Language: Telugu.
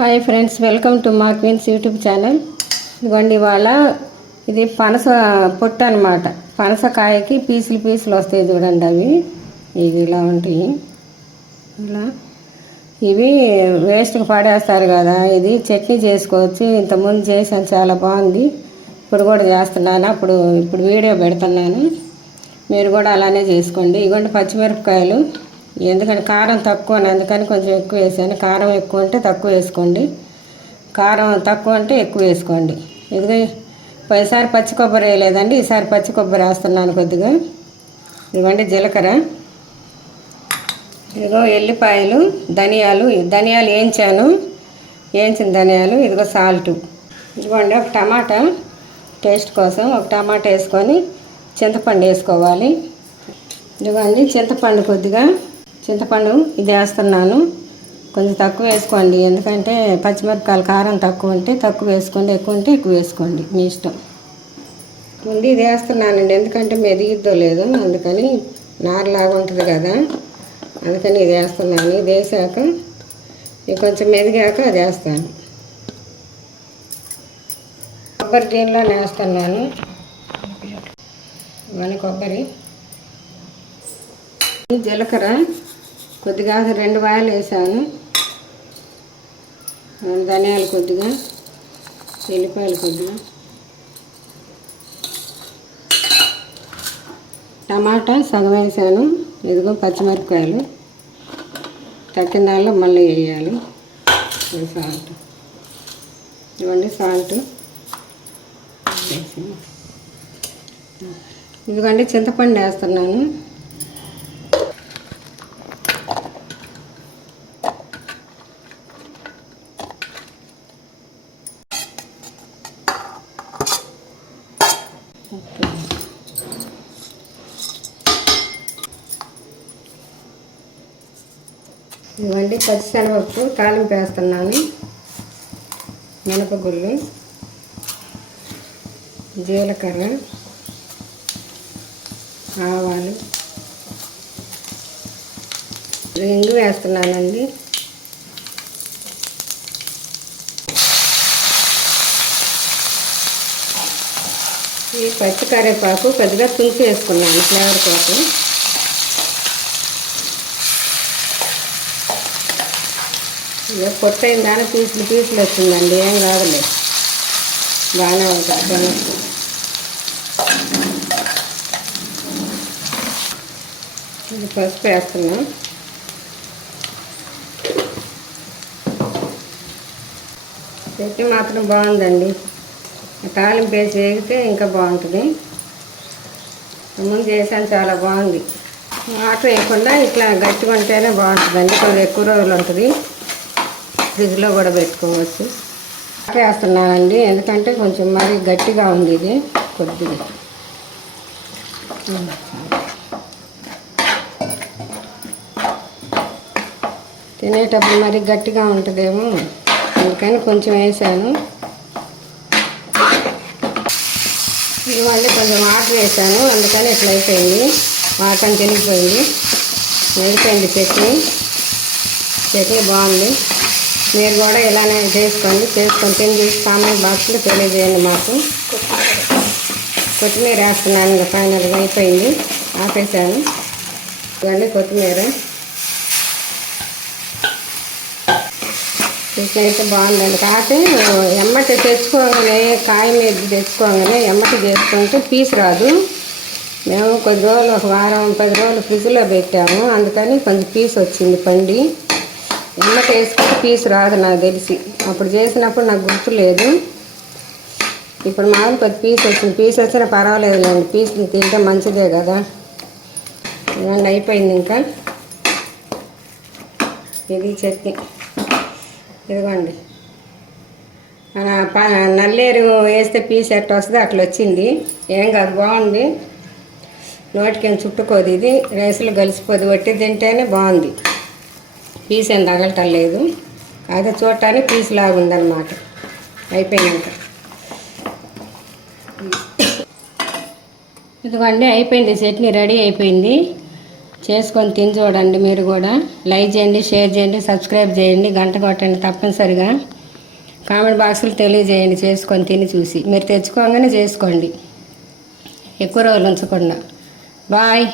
హాయ్ ఫ్రెండ్స్, వెల్కమ్ టు మా క్వీన్స్ యూట్యూబ్ ఛానల్. ఇదిగోండి, ఇవాళ ఇది పనస పొట్టు అనమాట. పనసకాయకి పీసులు వస్తాయి చూడండి. అవి ఇలా ఉంటాయి. ఇలా ఇవి వేస్ట్కి పడేస్తారు కదా, ఇది చట్నీ చేసుకోవచ్చు. ఇంతకుముందు చేశాను, చాలా బాగుంది. ఇప్పుడు కూడా చేస్తున్నాను. ఇప్పుడు వీడియో పెడుతున్నాను. మీరు కూడా అలానే చేసుకోండి. ఇదిగోండి పచ్చిమిరపకాయలు, ఎందుకంటే కారం తక్కువ, అందుకని కొంచెం ఎక్కువ వేసాను. కారం ఎక్కువ ఉంటే తక్కువ వేసుకోండి, కారం తక్కువ అంటే ఎక్కువ వేసుకోండి. ఇదిగో పోయినసారి పచ్చి కొబ్బరి వేయలేదండి, ఈసారి పచ్చి కొబ్బరి వేస్తున్నాను కొద్దిగా. ఇదిగోండి జీలకర్ర, ఇదిగో ఎల్లిపాయలు, ధనియాలు వేయించిన ధనియాలు, ఇదిగో సాల్టు. ఇదిగోండి ఒక టమాటా, టేస్ట్ కోసం ఒక టమాటా వేసుకొని చింతపండు వేసుకోవాలి. ఇదిగోండి చింతపండు ఇది వేస్తున్నాను. కొంచెం తక్కువ వేసుకోండి, ఎందుకంటే పచ్చిమిరపకాయలు కారం తక్కువ ఉంటే తక్కువ వేసుకోండి, ఎక్కువ ఉంటే ఎక్కువ వేసుకోండి, మీ ఇష్టం. ముందు ఇది వేస్తున్నానండి, ఎందుకంటే మెదిగిద్దో లేదు, అందుకని నారులాగా ఉంటుంది కదా, అందుకని ఇది వేస్తున్నాను. ఇది వేసాక ఇది కొంచెం మెదిగాక అది వేస్తాను. కొబ్బరి దీనిలో వేస్తున్నాను. ఇవన్నీ కొబ్బరి, జీలకర్ర కొద్దిగా 2 వాయలు వేసాను. ధనియాలు కొద్దిగా, ఎల్లిపాయలు కొద్దిగా, టమాటా సగం వేసాను. ఇదిగో పచ్చిమిరపకాయలు తక్కిన దానిలో మళ్ళీ వేయాలి. సాల్ట్, ఇవ్వండి సాల్ట్. ఇదిగోండి చింతపండు వేస్తున్నాను. ఇవ్వండి పచ్చిశనగపప్పు తాలింపు వేస్తున్నాను. మినపగుళ్ళు, జీలకర్ర, ఆవాలు, ఇంగు వేస్తున్నానండి. ఈ పచ్చి కరివేపాకు కొద్దిగా తుంచి వేసుకున్నాను ఫ్లేవర్ కోసం. ఇక పొట్టు అయిన దాని పీసులు వచ్చిందండి, ఏం కాదులే, బాగానే ఉంటుంది. ఇది పసుపు వేస్తున్నాం. చట్నీ మాత్రం బాగుందండి, తాలింపు వేసి వేగితే ఇంకా బాగుంటుంది. ముందు చేసాను, చాలా బాగుంది. వాటర్ వేయకుండా ఇట్లా గట్టిగా ఉంటేనే బాగుంటుందండి, కొంచెం ఎక్కువ రోజులు ఉంటుంది, ఫ్రిడ్జ్లో కూడా పెట్టుకోవచ్చు. వాటర్ వేస్తున్నానండి, ఎందుకంటే కొంచెం మరి గట్టిగా ఉంది ఇది. కొద్దిగా తినేటప్పుడు మరి గట్టిగా ఉంటుందేమో, అందుకని కొంచెం వేసాను. ఇవ్వండి కొంచెం వాటర్ వేసాను, అందుకని ఇట్లా అయిపోయింది. వాటర్ తెలిగిపోయింది, వెళ్ళిపోయింది. చట్నీ బాగుంది. మీరు కూడా ఇలానే చేసుకొని తిని కామెంట్ బాక్స్లో తెలియజేయండి మాకు. కొత్తిమీర వేస్తున్నాను, ఇంకా ఫైనల్గా అయిపోయింది, ఆపేసాను. ఇవన్నీ కొత్తిమీర చట్నీ అయితే బాగుందండి. కాకపోతే ఎమ్మటి తెచ్చుకోగానే, కాయ మీద తెచ్చుకోగానే ఎమ్మటి చేసుకుంటే పీసు రాదు. మేము కొద్ది రోజులు, 1 వారం 10 రోజులు ఫ్రిడ్జ్లో పెట్టాము, అందుకని కొంచెం పీసు వచ్చింది పండి. ఎమ్మటి వేసుకుంటే పీసు రాదు నాకు తెలిసి, అప్పుడు చేసినప్పుడు నాకు గుర్తు లేదు. ఇప్పుడు మామూలు కొద్ది పీసు వచ్చింది. పీసు వచ్చినా పర్వాలేదులేండి, పీసు తింటే మంచిదే కదా. ఇవన్నీ అయిపోయింది. ఇంకా ఇది చట్నీ. ఇదిగోండి, నల్లేరు వేస్తే పీసు ఎట్ట వస్తుంది అట్లా వచ్చింది. ఏం కాదు, బాగుంది. నోటికి ఏం చుట్టుకోదు, ఇది రైసులు కలిసిపోదు. వట్టి తింటేనే బాగుంది, పీసు ఏం తగలటం లేదు. అదే చూడటానికి పీసు లాగా ఉందన్నమాట. అయిపోయినాక ఇదిగోండి అయిపోయింది, చట్నీ రెడీ అయిపోయింది. చేసుకొని తిని చూడండి. మీరు కూడా లైక్ చేయండి, షేర్ చేయండి, సబ్స్క్రైబ్ చేయండి, గంట కొట్టండి తప్పనిసరిగా. కామెంట్ బాక్స్లో తెలియజేయండి చేసుకొని తిని చూసి. మీరు తెచ్చుకోగానే చేసుకోండి, ఎక్కువ రోజులు ఉంచకుండా. బాయ్.